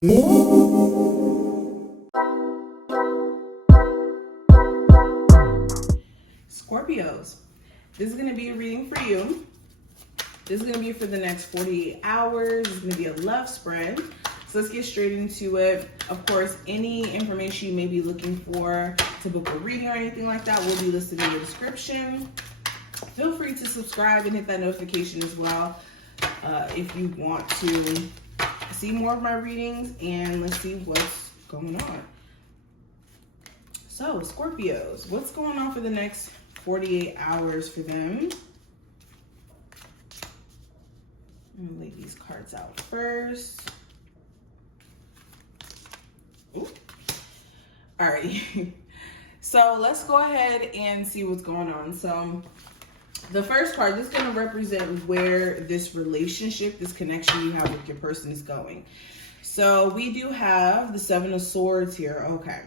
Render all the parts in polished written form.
Scorpios, this is going to be a reading for you. This is going to be for the next 48 hours. It's going to be a love spread. So let's get straight into it. Of course, any information you may be looking for to book a reading or anything like that will be listed in the description. Feel free to subscribe and hit that notification as well if you want to see more of my readings, and let's see what's going on. So Scorpios, what's going on for the next 48 hours for them? I'm gonna lay these cards out first. Ooh. All right. So let's go ahead and see what's going on. So the first card, this is going to represent where this relationship, this connection you have with your person is going. So we do have the Seven of Swords here. Okay.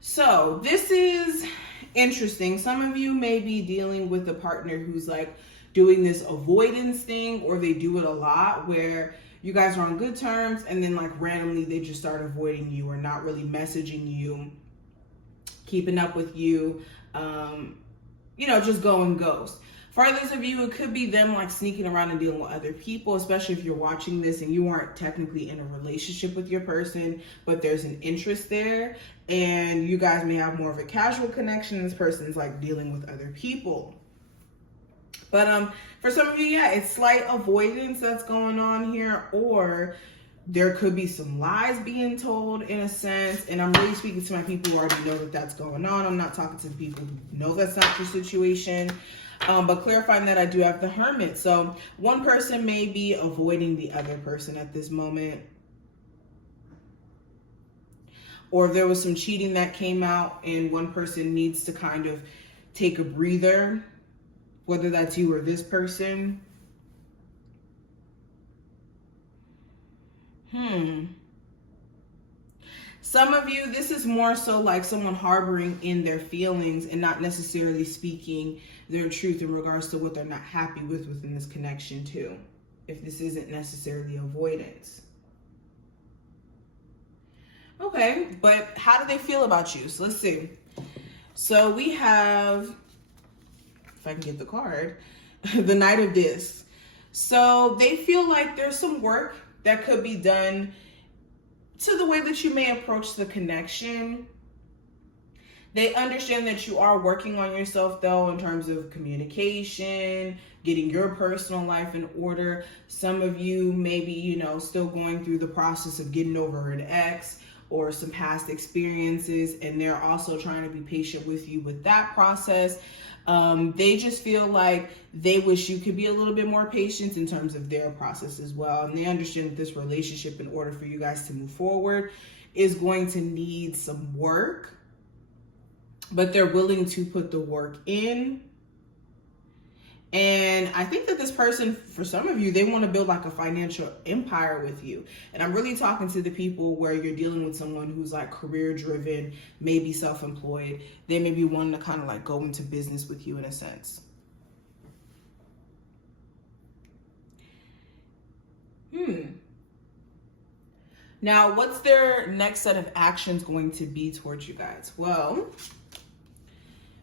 So this is interesting. Some of you may be dealing with a partner who's like doing this avoidance thing, or they do it a lot where you guys are on good terms and then like randomly they just start avoiding you or not really messaging you, keeping up with you, you know, just going ghost. For others of you, it could be them like sneaking around and dealing with other people, especially if you're watching this and you aren't technically in a relationship with your person, but there's an interest there and you guys may have more of a casual connection. This person's like dealing with other people. But for some of you, yeah, it's slight avoidance that's going on here, or there could be some lies being told in a sense. And I'm really speaking to my people who already know that that's going on. I'm not talking to the people who know that's not your situation. But clarifying that, I do have the Hermit. So one person may be avoiding the other person at this moment. Or if there was some cheating that came out and one person needs to kind of take a breather, whether that's you or this person. Some of you, this is more so like someone harboring in their feelings and not necessarily speaking their truth in regards to what they're not happy with within this connection too, if this isn't necessarily avoidance. Okay, but how do they feel about you? So let's see. So we have, if I can get the card, the Knight of Discs. So they feel like there's some work that could be done to the way that you may approach the connection. They understand that you are working on yourself though, in terms of communication, getting your personal life in order. Some of you maybe, you know, still going through the process of getting over an ex or some past experiences, and they're also trying to be patient with you with that process. They just feel like they wish you could be a little bit more patient in terms of their process as well. And they understand that this relationship, in order for you guys to move forward, is going to need some work, but they're willing to put the work in. And I think that this person, for some of you, they want to build like a financial empire with you. And I'm really talking to the people where you're dealing with someone who's like career driven, maybe self-employed. They may be wanting to kind of like go into business with you in a sense. Now, what's their next set of actions going to be towards you guys? Well,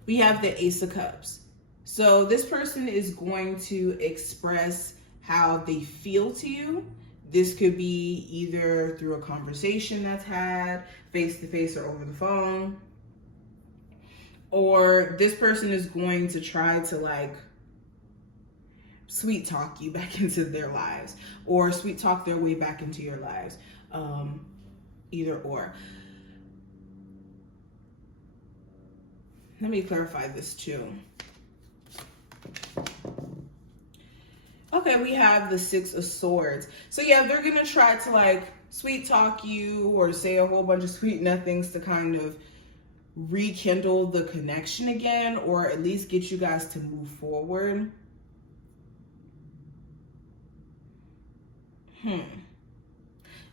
we have the Ace of Cups. So this person is going to express how they feel to you. This could be either through a conversation that's had face to face or over the phone. Or this person is going to try to like sweet talk you back into their lives, or sweet talk their way back into your lives. Either or. Let me clarify this too. Okay, we have the Six of Swords. So yeah, they're gonna try to like sweet talk you or say a whole bunch of sweet nothings to kind of rekindle the connection again, or at least get you guys to move forward.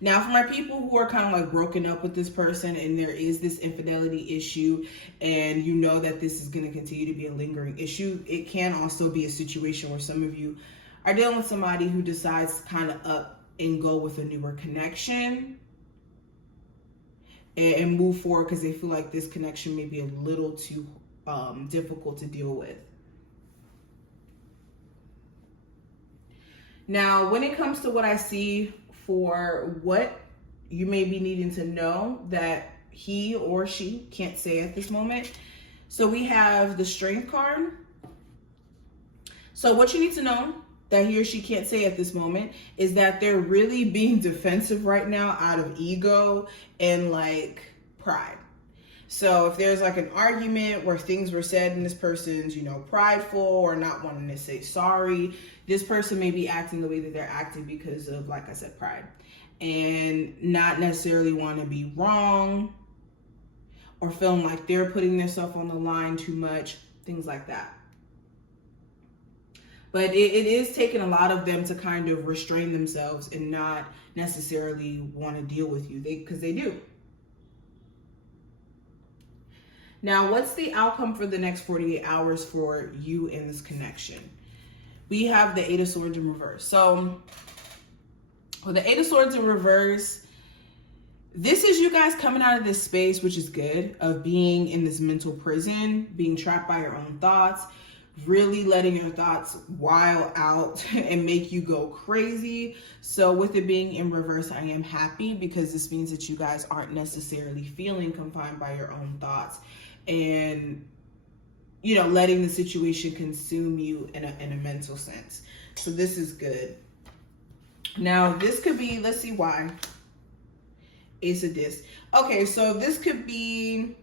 Now, for my people who are kind of like broken up with this person and there is this infidelity issue and you know that this is going to continue to be a lingering issue, it can also be a situation where some of you are dealing with somebody who decides to kind of up and go with a newer connection and move forward, because they feel like this connection may be a little too difficult to deal with. Now, when it comes to what I see for what you may be needing to know that he or she can't say at this moment. So we have the Strength card. So what you need to know that he or she can't say at this moment is that they're really being defensive right now out of ego and like pride. So if there's like an argument where things were said and this person's, you know, prideful or not wanting to say sorry, this person may be acting the way that they're acting because of, like I said, pride, and not necessarily want to be wrong or feeling like they're putting themselves on the line too much, things like that. But it is taking a lot of them to kind of restrain themselves and not necessarily want to deal with you, because they do. Now, what's the outcome for the next 48 hours for you in this connection? We have the Eight of Swords in reverse. So, with the Eight of Swords in reverse, this is you guys coming out of this space, which is good, of being in this mental prison, being trapped by your own thoughts, really letting your thoughts wild out and make you go crazy. So with it being in reverse, I am happy, because this means that you guys aren't necessarily feeling confined by your own thoughts and, you know, letting the situation consume you in a mental sense. So this is good. Now this could be, let's see why. Ace of Discs. Okay, so this could be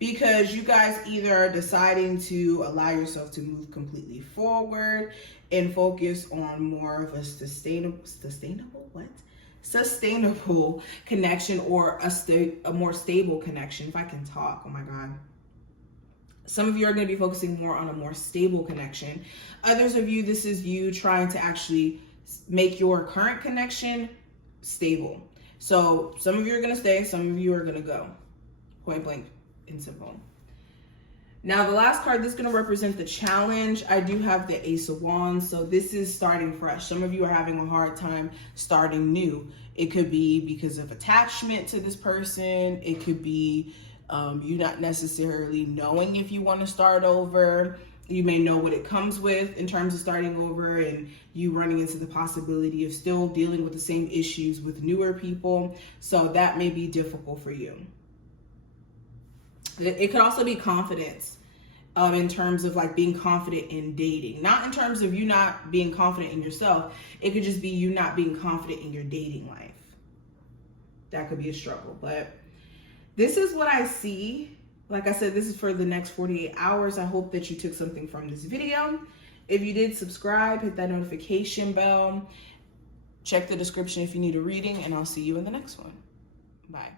because you guys either are deciding to allow yourself to move completely forward and focus on more of a sustainable connection, or a more stable connection, if I can talk. Oh my God. Some of you are going to be focusing more on a more stable connection. Others of you, this is you trying to actually make your current connection stable. So some of you are going to stay, some of you are going to go. Point blank and simple. Now the last card, this is going to represent the challenge. I do have the Ace of Wands. So this is starting fresh. Some of you are having a hard time starting new. It could be because of attachment to this person. It could be you not necessarily knowing if you want to start over. You may know what it comes with in terms of starting over, and you running into the possibility of still dealing with the same issues with newer people. So that may be difficult for you. It could also be confidence in terms of like being confident in dating. Not in terms of you not being confident in yourself. It could just be you not being confident in your dating life. That could be a struggle. But this is what I see. Like I said, this is for the next 48 hours. I hope that you took something from this video. If you did, subscribe, hit that notification bell. Check the description if you need a reading, and I'll see you in the next one. Bye.